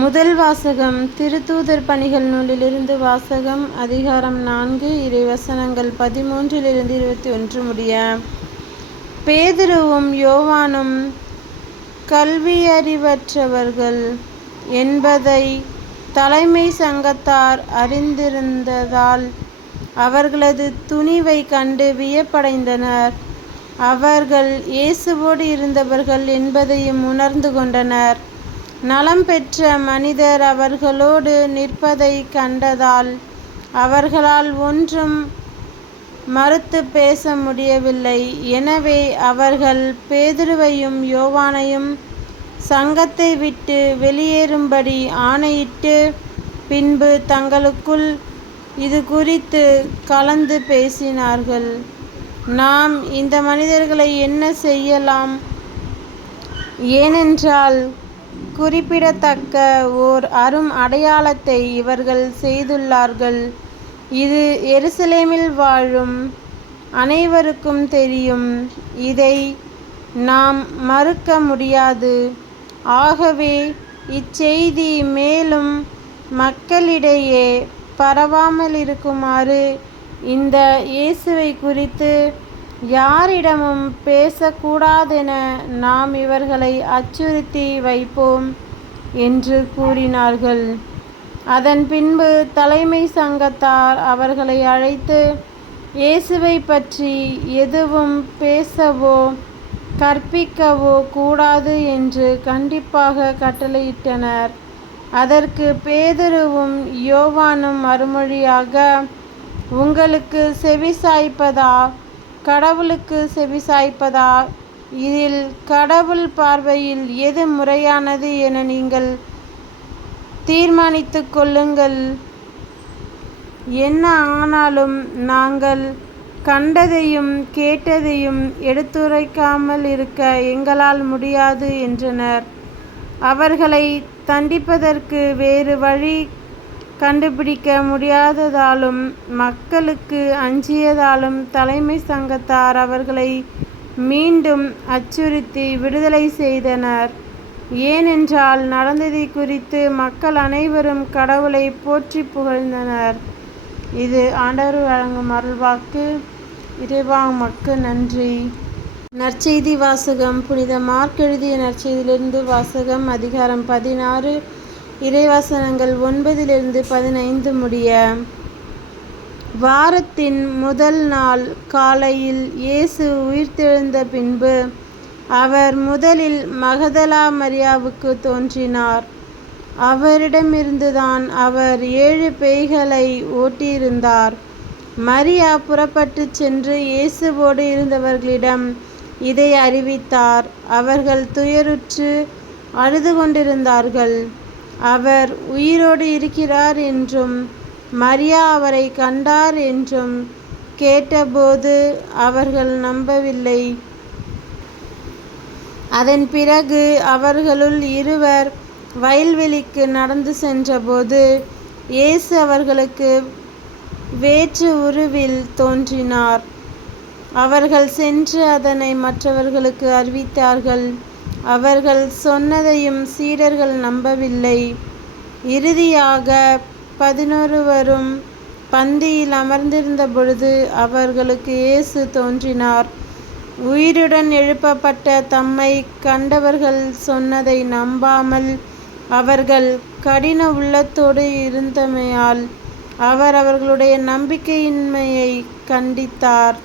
முதல் வாசகம் திருத்தூதர் பணிகள் நூலிலிருந்து வாசகம் அதிகாரம் நான்கு இறைவசனங்கள் பதிமூன்றிலிருந்து இருபத்தி ஒன்று முடிய. பேதுருவும் யோவானும் கல்வியறிவற்றவர்கள் என்பதை தலைமை சங்கத்தார் அறிந்திருந்ததால் அவர்களது துணிவை கண்டு வியப்படைந்தனர். அவர்கள் இயேசுவோடு இருந்தவர்கள் என்பதையும் உணர்ந்து கொண்டனர். நலம் பெற்ற மனிதர் அவர்களோடு நிற்பதை கண்டதால் அவர்களால் ஒன்றும் மறுத்து பேச முடியவில்லை. எனவே அவர்கள் பேதுருவையும் யோவானையும் சங்கத்தை விட்டு வெளியேறும்படி ஆணையிட்டு பின்பு தங்களுக்குள் இது குறித்து கலந்து பேசினார்கள். நாம் இந்த மனிதர்களை என்ன செய்யலாம்? ஏனென்றால் குறிப்பிடத்தக்க ஓர் அரும் அடையாளத்தை இவர்கள் செய்துள்ளார்கள். இது எருசலேமில் வாழும் அனைவருக்கும் தெரியும். இதை நாம் மறுக்க முடியாது. ஆகவே இச்செய்தி மேலும் மக்களிடையே பரவாமல் இருக்குமாறு இந்த இயேசுவை குறித்து யாரிடமும் பேசக்கூடாதென நாம் இவர்களை அச்சுறுத்தி வைப்போம் என்று கூறினார்கள். அதன் பின்பு தலைமை சங்கத்தார் அவர்களை அழைத்து இயேசுவை பற்றி எதுவும் பேசவோ கற்பிக்கவோ கூடாது என்று கண்டிப்பாக கட்டளையிட்டனர். அதற்கு பேதுருவும் யோவானும் மறுமொழியாக உங்களுக்கு செவிசாய்ப்பதா? கடவுளுக்கு செவிசாய்ப்பதா இதில் கடவுள் பார்வையில் எது முறையானது என நீங்கள் தீர்மானித்து கொள்ளுங்கள். என்ன ஆனாலும் நாங்கள் கண்டதையும் கேட்டதையும் எடுத்துரைக்காமல் இருக்க எங்களால் முடியாது என்றனர். அவர்களை தண்டிப்பதற்கு வேறு வழி கண்டுபிடிக்க முடியாததாலும் மக்களுக்கு அஞ்சியதாலும் தலைமை சங்கத்தார் அவர்களை மீண்டும் அச்சுறுத்தி விடுதலை செய்தனர். ஏனென்றால் நடந்ததை குறித்து மக்கள் அனைவரும் கடவுளை போற்றி புகழ்ந்தனர். இது ஆண்டவர் வழங்கும் அருள்வாக்கு. இறைவா மக்கு நன்றி. நற்செய்தி வாசகம் புனித மார்க் எழுதிய நற்செய்தியிலிருந்து வாசகம் அதிகாரம் பதினாறு. இறைவாசனங்கள் ஒன்பதிலிருந்து பதினைந்து முடிய. வாரத்தின் முதல் நாள் காலையில் இயேசு உயிர்த்தெழுந்த பின்பு அவர் முதலில் மகதலா மரியாவுக்கு தோன்றினார். அவரிடமிருந்துதான் அவர் ஏழு பேய்களை ஓட்டியிருந்தார். மரியா புறப்பட்டு சென்று இயேசுவோடு இருந்தவர்களிடம் இதை அறிவித்தார். அவர்கள் துயருற்று அழுது கொண்டிருந்தார்கள். அவர் உயிரோடு இருக்கிறார் என்றும் மரியா அவரை கண்டார் என்றும் கேட்டபோது அவர்கள் நம்பவில்லை. அதன் பிறகு அவர்களுள் இருவர் வயல்வெளிக்கு நடந்து சென்றபோது இயேசு அவர்களுக்கு வேற்று உருவில் தோன்றினார். அவர்கள் சென்று அதனை மற்றவர்களுக்கு அறிவித்தார்கள். அவர்கள் சொன்னதையும் சீடர்கள் நம்பவில்லை. இறுதியாக பதினொருவரும் பந்தியில் அமர்ந்திருந்த பொழுது அவர்களுக்கு இயேசு தோன்றினார். உயிருடன் எழுப்பப்பட்ட தம்மை கண்டவர்கள் சொன்னதை நம்பாமல் அவர்கள் கடின உள்ளத்தோடு இருந்தமையால் அவர் அவர்களுடைய நம்பிக்கையின்மையை கண்டித்தார்.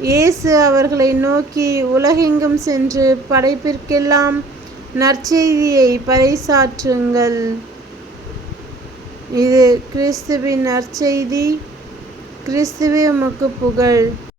இயேசு அவர்களை நோக்கி உலகெங்கும் சென்று படைப்பிற்கெல்லாம் நற்செய்தியை பறைசாற்றுங்கள். இது கிறிஸ்துவின் நற்செய்தி. கிறிஸ்துவே உமக்கு புகழ்.